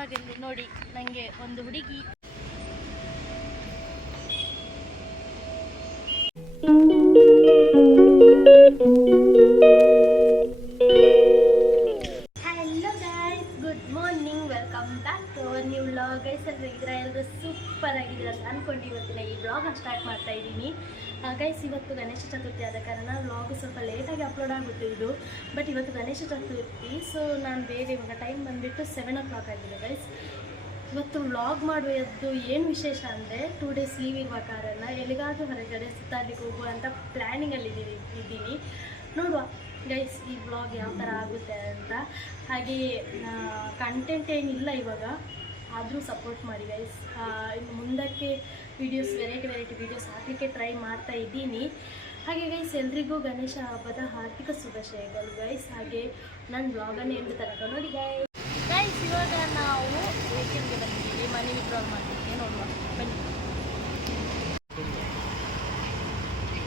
ಲಾಲ್ಬಾಗಲ್ಲಿ ನೋಡಿ ನನಗೆ ಒಂದು ಹುಡುಗಿ. ಹಲೋ ವ್ಲಾಗನ್ನು ಸ್ಟಾರ್ಟ್ ಮಾಡ್ತಾ ಇದ್ದೀನಿ. ಗೈಸ್ ಇವತ್ತು ಗಣೇಶ ಚತುರ್ಥಿ ಆದ ಕಾರಣ ವ್ಲಾಗ್ ಸ್ವಲ್ಪ ಲೇಟಾಗಿ ಅಪ್ಲೋಡ್ ಆಗುತ್ತೆ ಇದು. ಬಟ್ ಇವತ್ತು ಗಣೇಶ ಚತುರ್ಥಿ ಸೊ ನಾನು ಬೇಗ ಇವಾಗ ಟೈಮ್ ಬಂದುಬಿಟ್ಟು ಸೆವೆನ್ ಓ ಕ್ಲಾಕ್ ಆಗಿದೆ ಗೈಸ್ ಇವತ್ತು ವ್ಲಾಗ್ ಮಾಡುವುದು ಏನು ವಿಶೇಷ ಅಂದರೆ ಟೂ ಡೇಸ್ ಲೀವ್ ಇರುವ ಕಾರಣ ಎಲ್ಲಿಗಾದರೂ ಹೊರಗಡೆ ಸುತ್ತಾಡಲಿಕ್ಕೆ ಹೋಗುವ ಅಂತ ಪ್ಲ್ಯಾನಿಂಗಲ್ಲಿ ಇದ್ದೀನಿ. ನೋಡುವ ಗೈಸ್ ಈ ವ್ಲಾಗ್ ಯಾವ ಥರ ಆಗುತ್ತೆ ಅಂತ. ಹಾಗೆ ಕಂಟೆಂಟ್ ಏನಿಲ್ಲ ಇವಾಗ. ಆದರೂ ಸಪೋರ್ಟ್ ಮಾಡಿ ಗೈಸ್ ಇನ್ನು ಮುಂದಕ್ಕೆ ವೀಡಿಯೋಸ್ ವೆರೈಟಿ ವೆರೈಟಿ ವೀಡಿಯೋಸ್ ಹಾಕಲಿಕ್ಕೆ ಟ್ರೈ ಮಾಡ್ತಾ ಇದ್ದೀನಿ. ಹಾಗೆ ಗೈಸ್ ಎಲ್ರಿಗೂ ಗಣೇಶ ಹಬ್ಬದ ಹಾರ್ದಿಕ ಶುಭಾಶಯಗಳು ಗೈಸ್ ಹಾಗೆ ನನ್ನ ಬ್ಲಾಗನ್ನು ಎಂದು ತನಕ ನೋಡಿ ಗೈಸ್ ಗೈಸ್ ಇವಾಗ ನಾವು ವೇಕೆಂಡ್ಗೆ ಬಂದಿದ್ದೀವಿ. ಮನೆ ವಿಡ್ರಾಲ್ ಮಾಡಲಿಕ್ಕೆ ನೋಡುವ. ಬನ್ನಿ.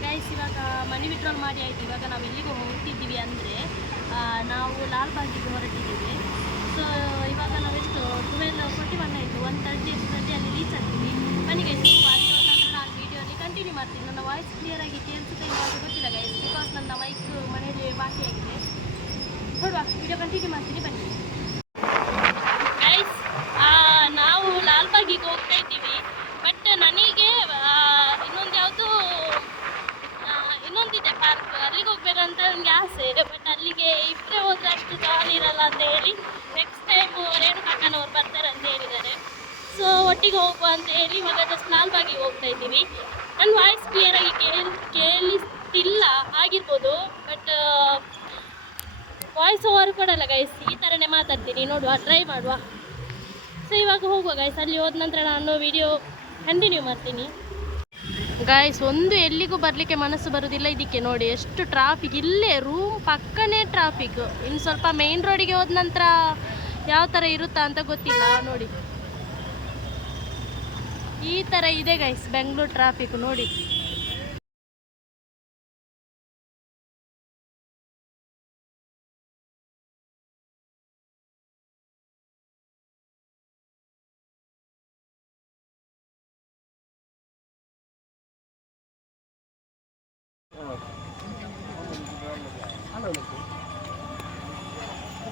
ಗೈಸ್ ಇವಾಗ ಮನಿ ವಿಡ್ರಾಲ್ ಮಾಡಿ ಆಯಿತು. ಇವಾಗ ನಾವು ಎಲ್ಲಿಗೂ ಹೋಗ್ತಿದ್ದೀವಿ ಅಂದರೆ ನಾವು ಲಾಲ್ಬಾಗಿಗೆ ಹೊರಟಿದ್ದೀವಿ. ಸೊ ಇವಾಗ ನಾವೆಷ್ಟು ಟ್ವೆಲ್ ಫೋರ್ಟಿ ಒನ್ ಆಯಿತು ಒನ್ ತರ್ಟಿ ತರ್ಟಿಯಲ್ಲಿ ರೀಚ್ ಆಗ್ತೀವಿ. ಬನ್ನಿ ಗೈಸ್ ನೀವು ನಂತರ ನಾನು ವೀಡಿಯೋಲಿ ಕಂಟಿನ್ಯೂ ಮಾಡ್ತೀನಿ. ನನ್ನ ವಾಯ್ಸ್ ಕ್ಲಿಯರಾಗಿ ಕೇಳಿಸುತ್ತೆ ಇಲ್ಲ ಅಂತ ಗೊತ್ತಿಲ್ಲ ಗೈಸ್ ಬಿಕಾಸ್ ನನ್ನ ಮೈಕ್ ಮನೆಯಲ್ಲಿ ಬಾಕಿಯಾಗಿದೆ ನೋಡುವ ವಿಡಿಯೋ ಕಂಟಿನ್ಯೂ ಮಾಡ್ತೀನಿ. ಬನ್ನಿ ಗೈಸ್ ನಾವು ಲಾಲ್ಬಾಗಿಗೆ ಹೋಗ್ತಾ ಇದ್ದೀವಿ ಬಟ್ ನನಗೆ ಇನ್ನೊಂದು ಯಾವುದು ಇನ್ನೊಂದಿದೆ ಪಾರ್ಕ್ ಅಲ್ಲಿಗೆ ಹೋಗ್ಬೇಕಂತ ನನಗೆ ಆಸೆ ಬಟ್ ಅಲ್ಲಿಗೆ ಇಬ್ಬರೇ ಹೋದ್ರೆ ಅಷ್ಟು ಜಾಲಿ ಇರಲ್ಲ ಅಂತ ಹೇಳಿ ನೆಕ್ಸ್ಟ್ ಟೈಮ್ ರೇಣುಕಾಕನವ್ರು ಬರ್ತಾರೆ ಅಂತ ಹೇಳಿದ್ದಾರೆ ಸೊ ಒಟ್ಟಿಗೆ ಹೋಗುವ ಅಂತ ಹೇಳಿ ಇವಾಗ ಜಸ್ಟ್ ಲಾಲ್ಬಾಗಿಗೆ ಹೋಗ್ತಾ ಇದ್ದೀವಿ ನನ್ನ ವಾಯ್ಸ್ ಕ್ಲಿಯರಾಗಿ ಕೇಳಿ ಕೇಳಿಸ್ತಿಲ್ಲ ಆಗಿರ್ಬೋದು ಬಟ್ ವಾಯ್ಸ್ ಓವರ್ ಕೊಡಲ್ಲ ಗೈಸ್ ಈ ಥರನೇ ಮಾತಾಡ್ತೀನಿ. ನೋಡುವ ಟ್ರೈ ಮಾಡುವ. ಸೊ ಇವಾಗ ಹೋಗುವ ಗೈಸ್ ಅಲ್ಲಿ ಹೋದ ನಂತರ ನಾನು ವಿಡಿಯೋ ಕಂಟಿನ್ಯೂ ಮಾಡ್ತೀನಿ. ಗಾಯ್ಸ್ ಒಂದು ಎಲ್ಲಿಗೂ ಬರಲಿಕ್ಕೆ ಮನಸ್ಸು ಬರುವುದಿಲ್ಲ ಇದಕ್ಕೆ ನೋಡಿ. ಎಷ್ಟು ಟ್ರಾಫಿಕ್ ಇಲ್ಲೇ ರೂಮ್ ಪಕ್ಕನೇ ಟ್ರಾಫಿಕ್ ಇನ್ನು ಸ್ವಲ್ಪ ಮೇನ್ ರೋಡಿಗೆ ಹೋದ ನಂತರ ಯಾವ ಥರ ಇರುತ್ತಾ ಅಂತ ಗೊತ್ತಿಲ್ಲ, ನೋಡಿ. ಈ ಥರ ಇದೆ ಗೈಸ್ ಬೆಂಗಳೂರು ಟ್ರಾಫಿಕ್ ನೋಡಿ.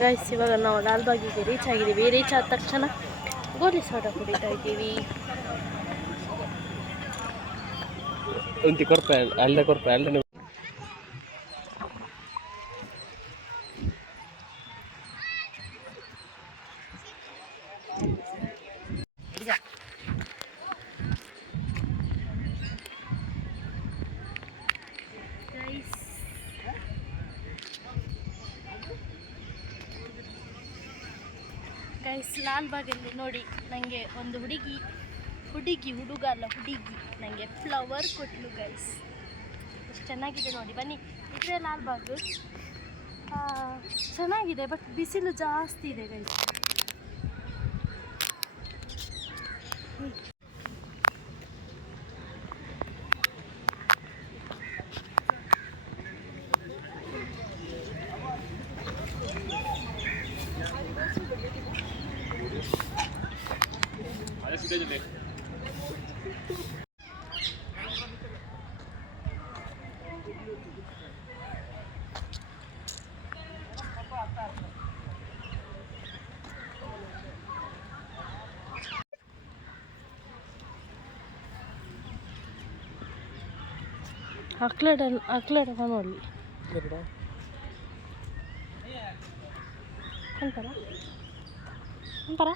ಗೈಸ್ ಇವಾಗ ನಾವು ಲಾಲ್ಬಾಗಿಗೆ ರೀಚ್ ಆಗಿದ್ದೀವಿ. ರೀಚ್ ಆದ ತಕ್ಷಣ ಗೋಲಿ ಸೋಡ ಕುಡಿತಾ ಇದ್ದೀವಿ. ಅಲ್ಲದೆ ಗೈಸ್ ಲಾಲ್ಬಾಗಲ್ಲಿ ನೋಡಿ ನನಗೆ ಒಂದು ಹುಡುಗಿ ಹುಡುಗಿ, ಹುಡುಗ ಅಲ್ಲ, ಹುಡುಗಿ. ನನಗೆ ಫ್ಲವರ್ ಕೊಟ್ಲು ಗೈಸ್ ಎಷ್ಟು ಚೆನ್ನಾಗಿದೆ ನೋಡಿ, ಬನ್ನಿ. ಇದ್ರೆ ಲಾಲ್ಬಾಗ್ ಚೆನ್ನಾಗಿದೆ ಬಟ್ ಬಿಸಿಲು ಜಾಸ್ತಿ ಇದೆ ಗೈಸ್ అక్కడ అక్కడ కనవాలి అంటారా అంటారా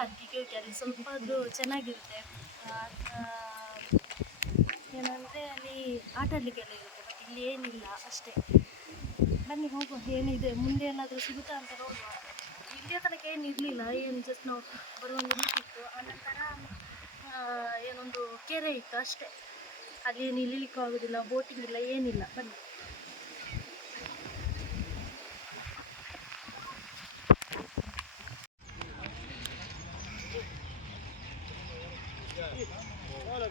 ಹೋಗಿ ಅಲ್ಲಿ ಸ್ವಲ್ಪ ಅದು ಚೆನ್ನಾಗಿರುತ್ತೆ. ಏನಂದರೆ ಅಲ್ಲಿ ಆಟ ಆಡಲಿಕ್ಕೆಲ್ಲ ಇರುತ್ತೆ ಬಟ್ ಇಲ್ಲಿ ಏನಿಲ್ಲ, ಅಷ್ಟೇ. ಬನ್ನಿ, ಹೋಗುವ. ಏನಿದೆ? ಮುಂದೆ ಏನಾದರೂ ಸಿಗುತ್ತಾ ಅಂತ ನೋಡುವ. ಇಲ್ಲಿಯ ತನಕ ಏನು ಇರಲಿಲ್ಲ. ಏನು ಜಸ್ಟ್ ನಾವು ಬರುವಂಗೆ ನಿಂತಿತ್ತು ಆನಂತರ ಏನೊಂದು ಕೆರೆ ಇತ್ತು ಅಷ್ಟೇ. ಅಲ್ಲಿ ಏನು ಇಳಿಲಿಕ್ಕೂ ಆಗೋದಿಲ್ಲ ಬೋಟಿಂಗ್ ಇಲ್ಲ, ಏನಿಲ್ಲ. ಬನ್ನಿ.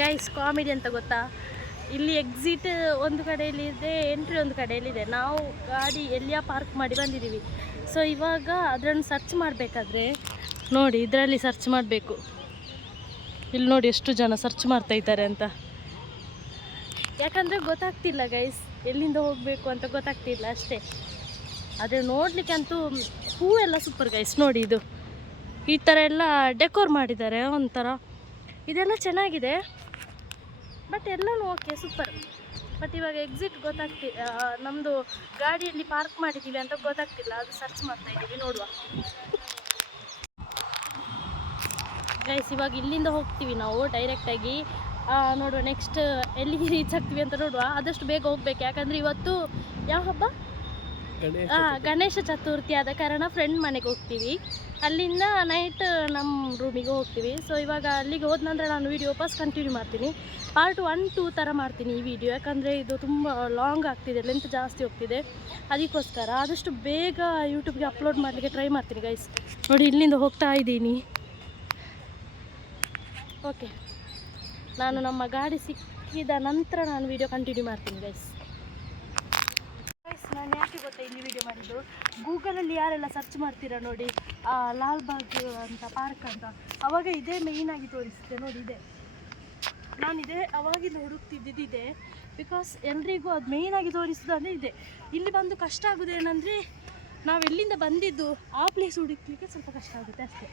ಗೈಸ್ ಕಾಮಿಡಿ ಅಂತ ಗೊತ್ತಾ? ಇಲ್ಲಿ ಎಕ್ಸಿಟ್ ಒಂದು ಕಡೆಯಲ್ಲಿ ಇದೆ ಎಂಟ್ರಿ ಒಂದು ಕಡೆಯಲ್ಲಿದೆ ನಾವು ಗಾಡಿ ಎಲ್ಲಿಯ ಪಾರ್ಕ್ ಮಾಡಿ ಬಂದಿದ್ದೀವಿ. ಸೊ ಇವಾಗ ಅದನ್ನು ಸರ್ಚ್ ಮಾಡಬೇಕಾದ್ರೆ ನೋಡಿ, ಇದರಲ್ಲಿ ಸರ್ಚ್ ಮಾಡಬೇಕು. ಇಲ್ಲಿ ನೋಡಿ ಎಷ್ಟು ಜನ ಸರ್ಚ್ ಮಾಡ್ತಾ ಇದ್ದಾರೆ ಅಂತ. ಯಾಕಂದರೆ ಗೊತ್ತಾಗ್ತಿಲ್ಲ ಗೈಸ್ ಎಲ್ಲಿಂದ ಹೋಗಬೇಕು ಅಂತ ಗೊತ್ತಾಗ್ತಿಲ್ಲ ಅಷ್ಟೇ. ಆದರೆ ನೋಡಲಿಕ್ಕೆ ಅಂತೂ ಹೂವೆಲ್ಲ ಸೂಪರ್ ಗೈಸ್ ನೋಡಿ ಇದು. ಈ ಥರ ಎಲ್ಲ ಡೆಕೋರ್ ಮಾಡಿದ್ದಾರೆ, ಒಂಥರ. ಇದೆಲ್ಲ ಚೆನ್ನಾಗಿದೆ. ಬಟ್ ಎಲ್ಲನೂ ಓಕೆ ಸೂಪರ್ ಬಟ್ ಇವಾಗ ಎಕ್ಸಿಟ್ ಗೊತ್ತಾಗ್ತಿ ನಮ್ಮದು ಗಾಡಿಯಲ್ಲಿ ಪಾರ್ಕ್ ಮಾಡಿದ್ದೀವಿ ಅಂತ ಗೊತ್ತಾಗ್ತಿಲ್ಲ, ಅದು ಸರ್ಚ್ ಮಾಡ್ತಾ ಇದ್ದೀವಿ, ನೋಡುವ. ಗೈಸ್ ಇವಾಗ ಇಲ್ಲಿಂದ ಹೋಗ್ತೀವಿ ನಾವು ಡೈರೆಕ್ಟಾಗಿ ನೋಡುವ ನೆಕ್ಸ್ಟ್ ಎಲ್ಲಿಗೆ ರೀಚ್ ಆಗ್ತೀವಿ ಅಂತ ನೋಡುವ. ಆದಷ್ಟು ಬೇಗ ಹೋಗ್ಬೇಕು, ಯಾಕಂದರೆ ಇವತ್ತು ಯಾವ ಹಬ್ಬ? ಆ, ಗಣೇಶ ಚತುರ್ಥಿ ಆದ ಕಾರಣ ಫ್ರೆಂಡ್ ಮನೆಗೆ ಹೋಗ್ತೀವಿ. ಅಲ್ಲಿಂದ ನೈಟ್ ನಮ್ಮ ರೂಮಿಗೆ ಹೋಗ್ತೀವಿ. ಸೊ ಇವಾಗ ಅಲ್ಲಿಗೆ ಹೋದ ನಂತರ ನಾನು ವೀಡಿಯೋ ವಾಪಸ್ ಕಂಟಿನ್ಯೂ ಮಾಡ್ತೀನಿ. ಪಾರ್ಟ್ ಒನ್ ಟೂ ಥರ ಮಾಡ್ತೀನಿ ಈ ವಿಡಿಯೋ ಯಾಕಂದರೆ ಇದು ತುಂಬ ಲಾಂಗ್ ಆಗ್ತಿದೆ ಲೆಂತ್ ಜಾಸ್ತಿ ಹೋಗ್ತಿದೆ. ಅದಕ್ಕೋಸ್ಕರ ಆದಷ್ಟು ಬೇಗ ಯೂಟ್ಯೂಬ್ಗೆ ಅಪ್ಲೋಡ್ ಮಾಡಲಿಕ್ಕೆ ಟ್ರೈ ಮಾಡ್ತೀನಿ ಗೈಸ್ ನೋಡಿ ಇಲ್ಲಿಂದ ಹೋಗ್ತಾ ಇದ್ದೀನಿ. ಓಕೆ ನಾನು ನಮ್ಮ ಗಾಡಿ ಸಿಕ್ಕಿದ ನಂತರ ನಾನು ವಿಡಿಯೋ ಕಂಟಿನ್ಯೂ ಮಾಡ್ತೀನಿ ಗೈಸ್ ನಾನು ಯಾಕೆ ಗೊತ್ತಾ ಇಲ್ಲಿ ವಿಡಿಯೋ ಮಾಡಿದ್ದು? ಗೂಗಲಲ್ಲಿ ಯಾರೆಲ್ಲ ಸರ್ಚ್ ಮಾಡ್ತೀರಾ ನೋಡಿ? ಲಾಲ್ಬಾಗ್ ಅಂತ, ಪಾರ್ಕ್ ಅಂತ. ಅವಾಗ ಇದೇ ಮೇಯ್ನಾಗಿ ತೋರಿಸುತ್ತೆ ನೋಡಿ, ಇದೆ. ನಾನು ಇದೇ ಅವಾಗಿಂದ ಹುಡುಕ್ತಿದ್ದಿದ್ದು ಬಿಕಾಸ್ ಎಲ್ರಿಗೂ ಅದು ಮೇಯ್ನಾಗಿ ಆಗಿ ತೋರಿಸೋದು ಅಂದರೆ ಇದೆ. ಇಲ್ಲಿ ಬಂದು ಕಷ್ಟ ಆಗೋದು ಏನಂದರೆ, ನಾವು ಎಲ್ಲಿಂದ ಬಂದಿದ್ದು, ಆ ಪ್ಲೇಸ್ ಹುಡುಕ್ಲಿಕ್ಕೆ ಸ್ವಲ್ಪ ಕಷ್ಟ ಆಗುತ್ತೆ ಅಷ್ಟೇ.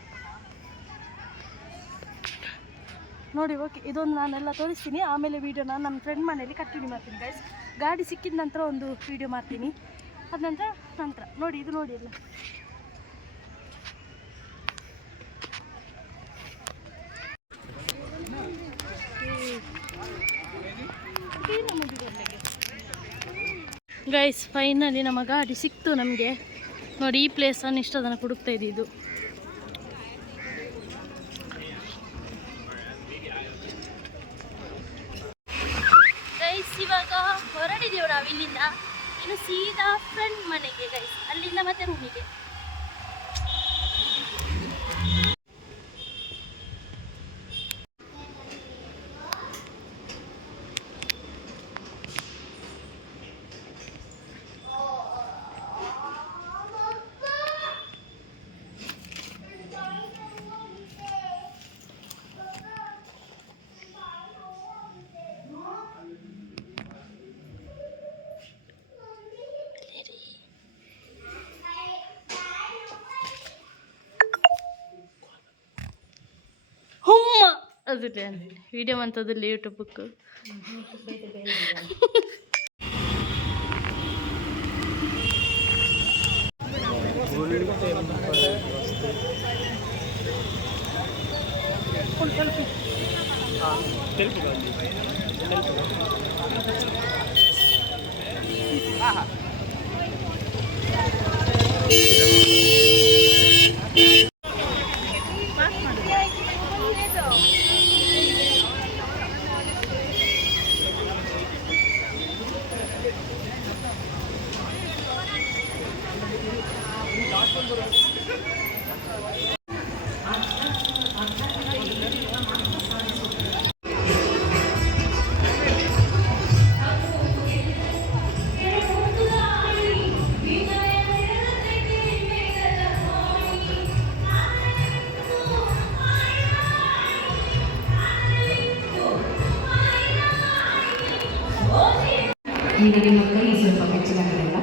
ನೋಡಿ ಓಕೆ ಇದೊಂದು ನಾನೆಲ್ಲ ತೋರಿಸ್ತೀನಿ. ಆಮೇಲೆ ವೀಡಿಯೋ ನಾನು ನನ್ನ ಫ್ರೆಂಡ್ ಮನೇಲಿ ಕಂಟಿನ್ಯೂ ಮಾಡ್ತೀನಿ ಗೈಸ್ ಗಾಡಿ ಸಿಕ್ಕಿದ ನಂತರ ಒಂದು ವೀಡಿಯೋ ಮಾಡ್ತೀನಿ. ಅದ ನಂತರ ನಂತರ. ನೋಡಿ, ಇದು ನೋಡಿ ಎಲ್ಲ. ಗೈಸ್ ಫೈನಲಿ ನಮ್ಮ ಗಾಡಿ ಸಿಕ್ತು ನಮಗೆ. ನೋಡಿ, ಈ ಪ್ಲೇಸನ್ನು ಇಷ್ಟ ತನಕ ಹುಡುಕ್ತಾ ಇದ್ದಿದ್ದು ಗೈಸ್ ಇವಾಗ ಹೊರಡಿದೆವು ನಾವು ಇಲ್ಲಿಂದ ಇನ್ನು ಸೀದಾ ಫ್ರೆಂಡ್ ಮನೆಗೆ ಗೈಸ್ ಅಲ್ಲಿಂದ ಅದಿಲ್ಲ ವಿಡಿಯೋ ಅಂಥದ್ದಿಲ್ಲ ಯೂಟ್ಯೂಬಕ್ಕೆ తెలుపు ನಿಮ್ಮ ಕೈ ಸ್ವಲ್ಪ ಬೆಚ್ಚಗಾಗಲಿಲ್ಲ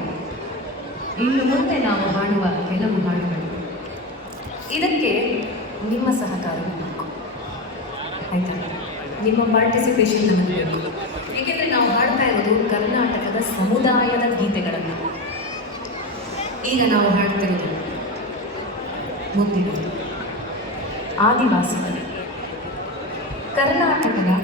ಇನ್ನು ಮುಂದೆ ನಾವು ಹಾಡುವ ಕೆಲವು ಹಾಡುಗಳು. ಇದಕ್ಕೆ ನಿಮ್ಮ ಸಹಕಾರ ಬೇಕು. ಆಯ್ತಾ? ನಿಮ್ಮ ಪಾರ್ಟಿಸಿಪೇಷನ್ ನಮಗೆ ಬೇಕು. ಏಕೆಂದರೆ ನಾವು ಹಾಡ್ತಾ ಇರೋದು ಕರ್ನಾಟಕದ ಸಮುದಾಯದ ಗೀತೆಗಳನ್ನು. ಈಗ ನಾವು ಹಾಡ್ತಿರೋದು ಮುಂದಿನ ಆದಿವಾಸಿಗಳು. ಕರ್ನಾಟಕದ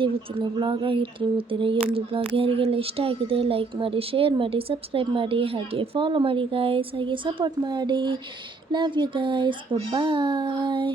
ಇದು ಇವತ್ತಿನ ಬ್ಲಾಗ್ ಆಗಿತ್ತು ಇವತ್ತಿನ ಈ ಒಂದು ಬ್ಲಾಗ್ ಯಾರಿಗೆಲ್ಲ ಇಷ್ಟ ಆಗಿದೆ ಲೈಕ್ ಮಾಡಿ ಶೇರ್ ಮಾಡಿ ಸಬ್ಸ್ಕ್ರೈಬ್ ಮಾಡಿ, ಹಾಗೆ ಫಾಲೋ ಮಾಡಿ ಗಾಯ್ಸ್ ಹಾಗೆ ಸಪೋರ್ಟ್ ಮಾಡಿ. Love you guys bye